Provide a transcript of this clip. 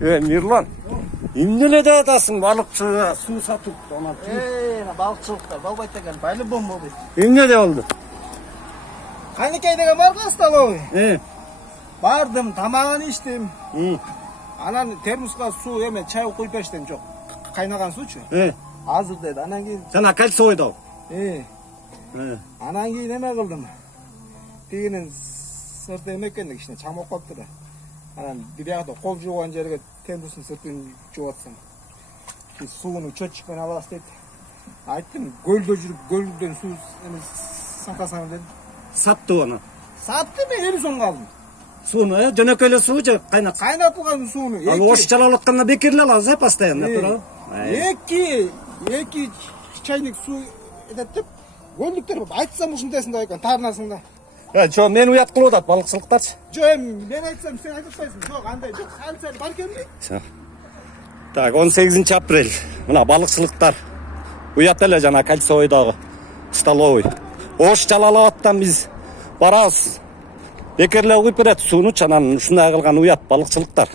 Мирлан, эмнеле да атасың балыкчыга суу сатып анан? Балыкчылыкта болбойт экен, по-любому болбойт. Эмне де болду? Кайнекей деген барга столовый. Бардым, тамагын иштим. Анан термоска суу эме чай куюп бериштим, жок. Кайнаган суучу. Азыр деди. Анан кийин Жана кальцойдо. Анан кийин эме кылдым. Тигинин сырты эме экен кичине чамып калыптыр да. Анан бирягда кол жууган жерге тендустун сыртын жууп атсам. Сууну чөтчүк менен алабыз дейт. Айттым, көлдө жүрүп, көлдөн суу эме сатасаң дедим. Саттı onu. Sattı mı? 50 son kaldım. Suyunu, dönököyle suyu kaynak. Kaynatılgan suyunu. Al hoş çalalatkanda bekirli alaz hep hastayanda. Eki çaylık su edetip, göldükleri aytsam uşundasında ekan, tarnasında. Ya ço men uyat kılıyor da balıkçılıklar. Ben aytsam sen aytpayсың. Yok, андай жоқ, sen бар ekan. Так, 18 апрель. Мына балыкчылыктар. Уят эле жана Кольцойдогу столовый. Ош жалалабаттан биз барабыз. Бекерлер куюп берет сууну, анан ушундай кылган уят балыкчылыктар.